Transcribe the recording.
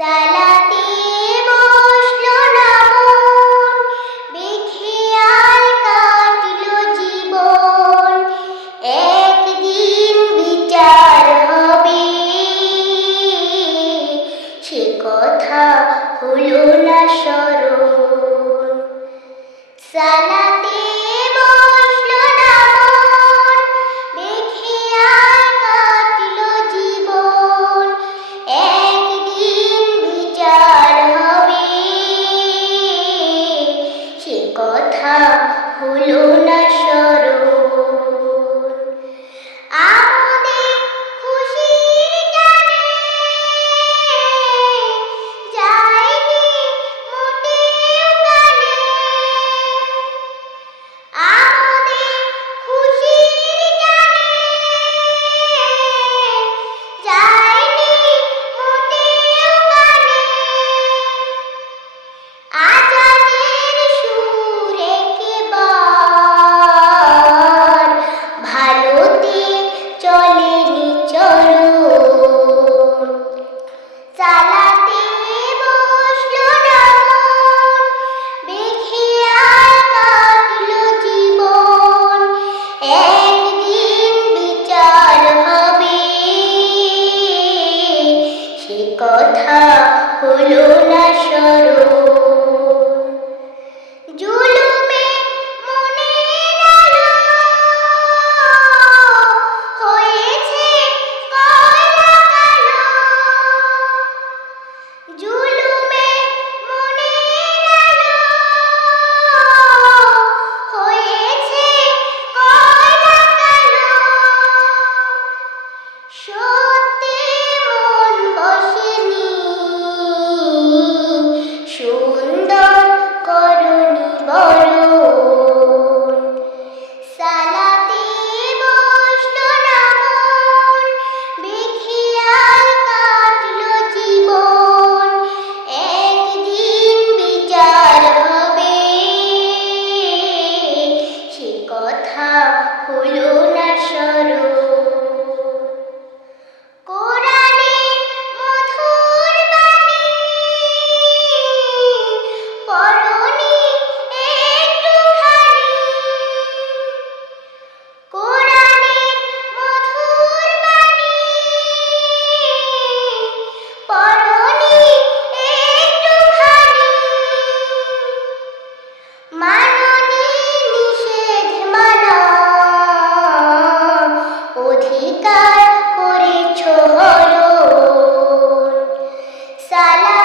সালাতে বসলো না মন, বেখেয়াল কাটলো জীবন। একদিন বিচার হবে, সে কথা হলো না স্মরণ। সালাতে বসলো না মন, বেখেয়াল কাটলো জীবন। একদিন বিচার হবে, সে কথা হলো না স্মরণ। আমাদের খুশির টানে যায়নি মোটেও কানে। আমাদের খুশির টানে যায়নি মোটেও কানে। আজানের সুর একেবার ভালোতে চলেনি চরণ। সালাতে বসলো না মন, বেখেয়াল কাটলো জীবন। একদিন বিচার হবে, সে কথা হলো না স্মরণ। জুলুমে মনের আলো হয়েছে কয়লা কালো। জুলুমে মনের আলো হয়েছে কয়লা কালো। সত্যে মন বসেনি, সুন্দর করনি বরণ। সালাতে বসলো না মন, বেখেয়াল কাটলো জীবন। একদিন বিচার হবে, সে কথা হলো না স্মরণ। কোরআনের মধুর বাণী পড়নি একটুখানি। কোরআনের মধুর বাণী পড়নি একটুখানি। মাননি নিষেধ মানা, অধিকার করেছ হরণ। সালাতে